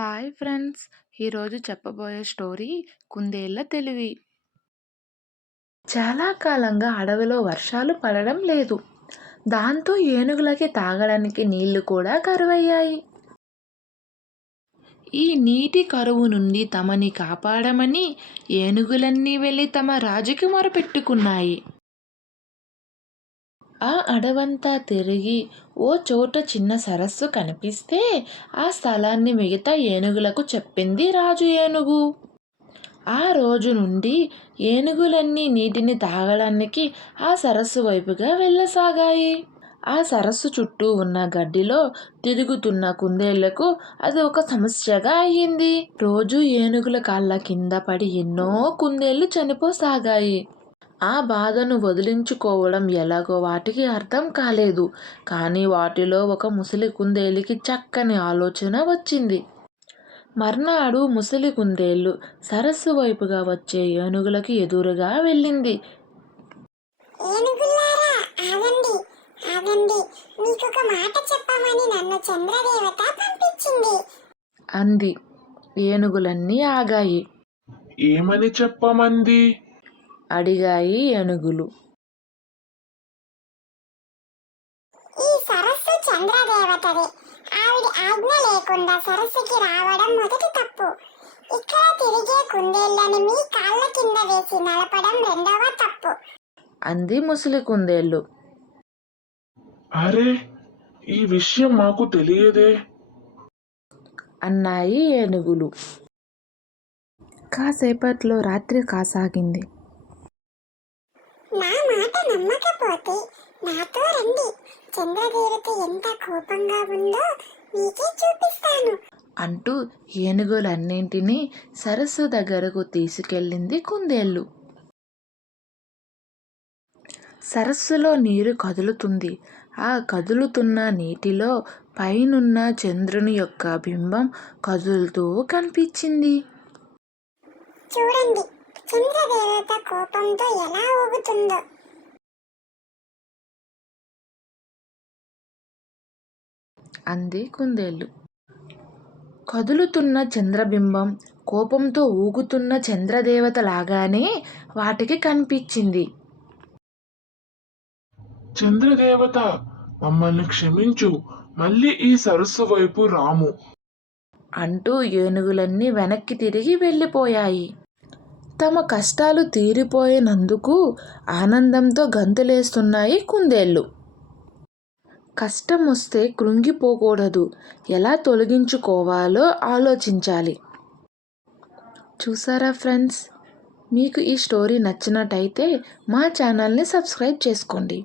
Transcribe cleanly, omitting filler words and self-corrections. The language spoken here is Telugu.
Hi friends! ఈరోజు చెప్పబోయే స్టోరీ 'కుందేళ్ల తెలివి'. చాలా కాలంగా అడవిలో వర్షాలు పడడం లేదు. దాంతో ఏనుగులకి తాగడానికి నీళ్లు కూడా కరువయ్యాయి. ఈ నీటి కరువు నుండి తమని కాపాడమని ఏనుగులన్నీ వెళ్ళి తమ రాజుకి మొరపెట్టుకున్నాయి. ఆ అడవంతా తిరిగి ఓ చోట చిన్న సరస్సు కనిపిస్తే ఆ స్థలాన్ని మిగతా ఏనుగులకు చెప్పింది రాజు ఏనుగు. ఆ రోజు నుండి ఏనుగులన్నీ నీటిని తాగడానికి ఆ సరస్సు వైపుగా వెళ్ళసాగాయి. ఆ సరస్సు చుట్టూ ఉన్న గడ్డిలో తిరుగుతున్న కుందేళ్లకు అది ఒక సమస్యగా అయ్యింది. రోజు ఏనుగుల కాళ్ళ కింద పడి ఎన్నో కుందేళ్లు చనిపోసాగాయి. ఆ బాధను వదిలించుకోవడం ఎలాగో వాటికి అర్థం కాలేదు. కానీ వాటిలో ఒక ముసలి కుందేలుకి చక్కని ఆలోచన వచ్చింది. మర్నాడు ముసలి కుందేలు సరస్సు వైపుగా వచ్చే ఏనుగులకి ఎదురుగా వెళ్ళింది. ఏనుగులారా, ఆగండి ఆగండి, మీకొక మాట చెప్పమని నన్ను చంద్రదేవత పంపించింది అంది. ఏనుగులన్నీ ఆగాయి. ఏమని చెప్పమంది? అడిగాయి ఏనుగులు. ఈ సరస్సు చంద్రదేవతదే. ఆవిడ ఆజ్ఞ లేకుండా సరస్సుకి రావడం మొదటి తప్పు. ఇక్కడ తిరిగే కుందేళ్లను మీ కాళ్ళ కింద వేసి నడపడం రెండవ తప్పు అంది ముసలి కుందేలు. అరే, ఈ విషయం మాకు తెలియదే అన్నాయి ఏనుగులు. కాసేపట్లో రాత్రి కాసాగింది. నా మాట నమ్మకపోతే నాతో రండి. చంద్రదేవత ఎంత కోపంగా ఉందో మీకే చూపిస్తాను అంటూ ఏనుగులన్నింటినీ సరస్సు దగ్గరకు తీసుకెళ్ళింది కుందేళ్ళు. సరస్సులో నీరు కదులుతుంది. ఆ కదులుతున్న నీటిలో పైనున్న చంద్రుని యొక్క బింబం కదులుతూ కనిపించింది. చూడండి, చంద్రదేవత కోపంతో ఎలా ఊగుతుందో. అంది కుందేలు. కదులుతున్న చంద్రబింబం కోపంతో ఊగుతున్న చంద్రదేవత లాగానే వాటికి కనిపించింది. చంద్రదేవత, మమ్మల్ని క్షమించు, మళ్ళీ ఈ సరస్సు వైపు రాము అంటూ ఏనుగులన్నీ వెనక్కి తిరిగి వెళ్ళిపోయాయి. తమ కష్టాలు తీరిపోయినందుకు ఆనందంతో గంతులేస్తున్నాయి కుందేళ్ళు. కష్టం వస్తే కృంగిపోకూడదు, ఎలా తొలగించుకోవాలో ఆలోచించాలి. చూసారా ఫ్రెండ్స్? మీకు ఈ స్టోరీ నచ్చినట్టయితే మా ఛానల్ని సబ్స్క్రైబ్ చేసుకోండి.